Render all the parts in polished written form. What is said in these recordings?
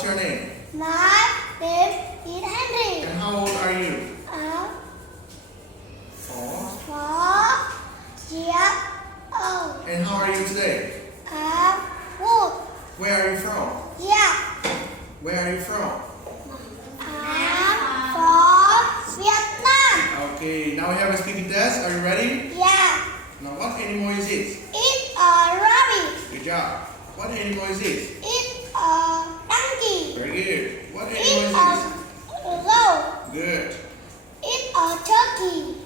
what's your name? My name is Henry. And how old are you? 4. 4 years old. And how are you today? I'm good. Where are you from? Yeah. Where are you from? I'm from Vietnam. Okay, now we have a speaking test. Are you ready? Yeah. Now, what animal is this? It's a rabbit. Good job. What animal is this? It's a donkey. Very good. What animal It's is a this? goat. Good. It's a turkey.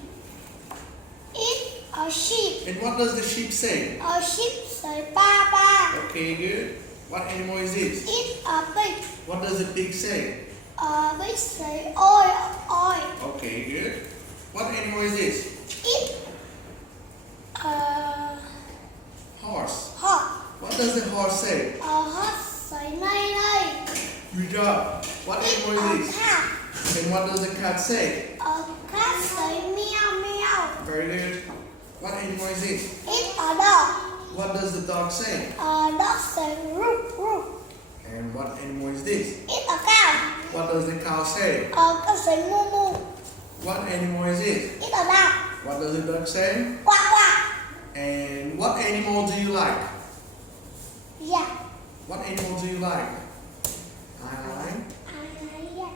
It's a sheep. And what does the sheep say? A sheep say ba ba. Okay, good. What animal is this? It's a pig. What does the pig say? A pig say oi oi. Okay, good. What animal is this? It's a Horse. horse. What does the horse say? A horse say nay nay. Good job. What It's animal a is this? cat. And what does the cat say? A cat say meow meow. Very good. What animal is this? It's a dog. What does the dog say? A dog say roof roof. And what animal is this? It's a cow. What does the cow say? A cow say moo moo. What animal is this? It's a dog. What does the duck say? Quack quack. And what animal do you like? Yeah. What animal do you like? I like. Yeah.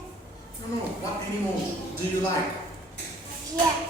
No, no. What animal do you like? Yeah.